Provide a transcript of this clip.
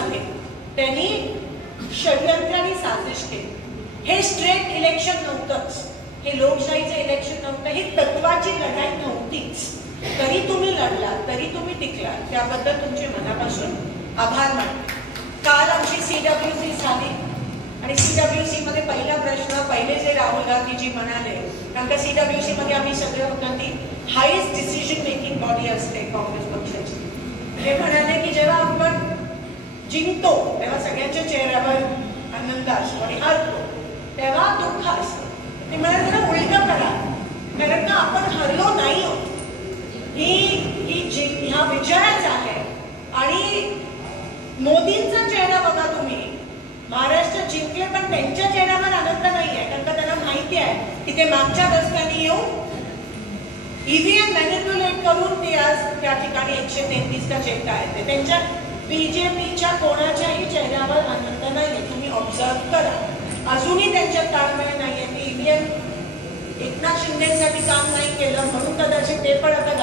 मध्ये त्यांनी षडयंत्र आणि साजिश केली. हे स्ट्रेट इलेक्शन नव्हतंच, हे लोकशाहीचं इलेक्शन नव्हतं, ही तत्वाची लढाई नव्हतीच. तरी तुम्ही लढला, तरी तुम्ही टिकला, त्याबद्दल तुमचे मनापासून आभार मानते. काल आमची CWC झाली आणि CWC मध्ये पहिला प्रश्न, पहिले जे राहुल गांधीजी म्हणाले, कारण का CWC मध्ये आम्ही सगळे होतो, ती हायेस्ट डिसिजन मेकिंग बॉडी असते काँग्रेस पक्षाची. हे म्हणाले की जेव्हा आपण जिंकतो तेव्हा सगळ्यांच्या चेहऱ्यावर आनंद असतो आणि हरतो तेव्हा दुःख असतं. ते म्हणाले जरा उलट करा, कारण का आपण हरलो नाही आहोत, ह्या विजयाच आहे. आणि मोदींचा चेहरा बघा तुम्ही, महाराष्ट्र जिंकले पण त्यांच्या चेहऱ्यावर आनंद नाहीये, कारण का त्यांना माहिती आहे की ते मागच्या रस्त्याने येऊन EVM मॅनिप्युलेट करून ते आज त्या ठिकाणी 133 चिठ्ठ्या आहेत. ते त्यांच्या BJPच्या कोणाच्याही चेहऱ्यावर आनंद नाहीये. तुम्ही ऑब्झर्व करा, अजूनही त्यांच्यात ताळमेळ नाहीये. EVM एकनाथ शिंदेसाठी काम नाही केलं म्हणून कदाचित ते पण आता